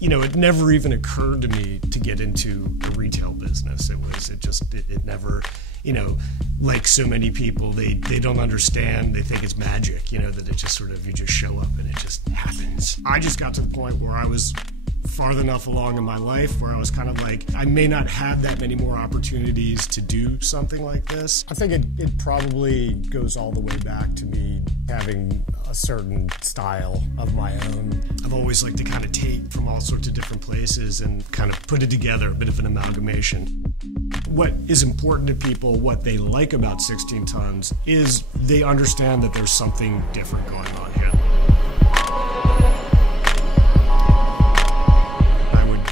You know, it never even occurred to me to get into the retail business. It never, you know, like so many people, they don't understand, they think it's magic, you know, that it just sort of, you just show up and it just happens. I just got to the point where I was far enough along in my life where I was kind of like, I may not have that many more opportunities to do something like this. I think it probably goes all the way back to me having a certain style of my own. I've always liked to kind of take from all sorts of different places and kind of put it together, a bit of an amalgamation. What is important to people, what they like about 16 tons, is they understand that there's something different going on here.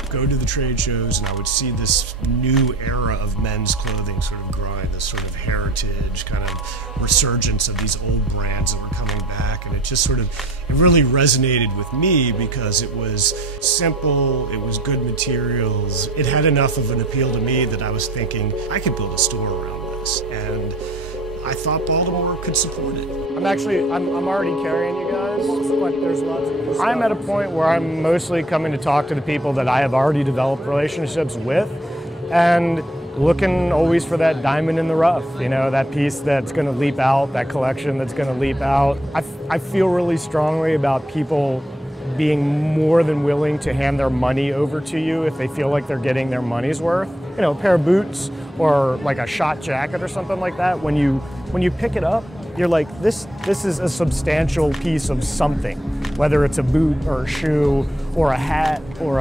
Go to the trade shows and I would see this new era of men's clothing sort of growing, this sort of heritage kind of resurgence of these old brands that were coming back, and it just sort of, it really resonated with me because it was simple, it was good materials, it had enough of an appeal to me that I was thinking I could build a store around this, and I thought Baltimore could support it. I'm already carrying you guys, but there's lots of stuff. I'm at a point where I'm mostly coming to talk to the people that I have already developed relationships with, and looking always for that diamond in the rough, you know, that piece that's going to leap out, that collection that's going to leap out. I feel really strongly about people being more than willing to hand their money over to you if they feel like they're getting their money's worth. You know, a pair of boots or like a shot jacket or something like that, when you pick it up, you're like, this is a substantial piece of something, whether it's a boot or a shoe or a hat or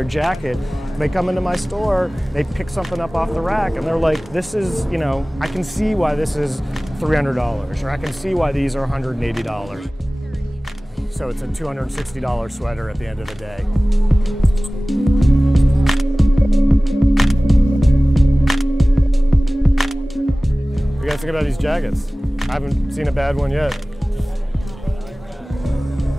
a jacket. They come into my store, they pick something up off the rack, and they're like, this is, you know, I can see why this is $300, or I can see why these are $180. So it's a $260 sweater at the end of the day. What do you guys think about these jackets? I haven't seen a bad one yet.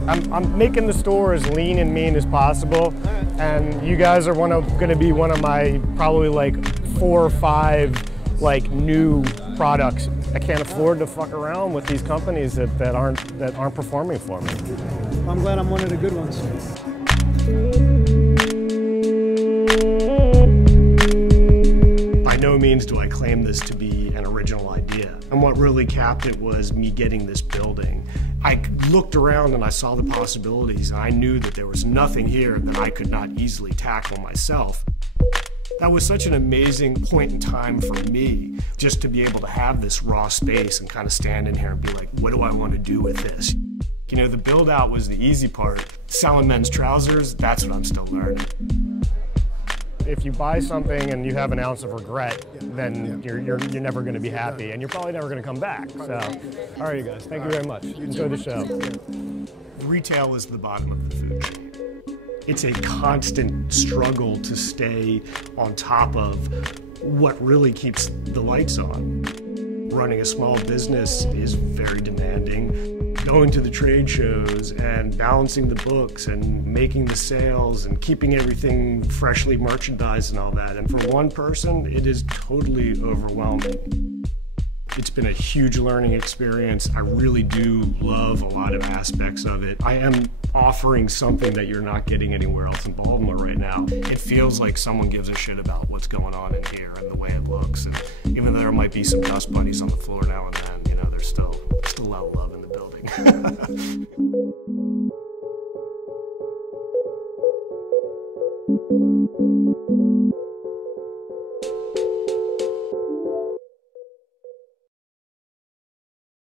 I'm making the store as lean and mean as possible, and you guys are going to be one of my probably like 4 or 5 like new products. I can't afford to fuck around with these companies that aren't performing for me. I'm glad I'm one of the good ones. By no means do I claim this to be an original idea. And what really capped it was me getting this building. I looked around and I saw the possibilities, and I knew that there was nothing here that I could not easily tackle myself. That was such an amazing point in time for me, just to be able to have this raw space and kind of stand in here and be like, what do I want to do with this? You know, the build out was the easy part. Selling men's trousers, that's what I'm still learning. If you buy something and you have an ounce of regret, then you're never going to be happy, and you're probably never going to come back. So, all right, you guys, thank you very much. Enjoy the show. Retail is the bottom of the food chain. It's a constant struggle to stay on top of what really keeps the lights on. Running a small business is very demanding. Going to the trade shows and balancing the books and making the sales and keeping everything freshly merchandised and all that. And for one person, it is totally overwhelming. It's been a huge learning experience. I really do love a lot of aspects of it. I am offering something that you're not getting anywhere else in Baltimore right now. It feels like someone gives a shit about what's going on in here and the way it looks. And even though there might be some dust bunnies on the floor now and then, you know, there's still a lot of love in the building.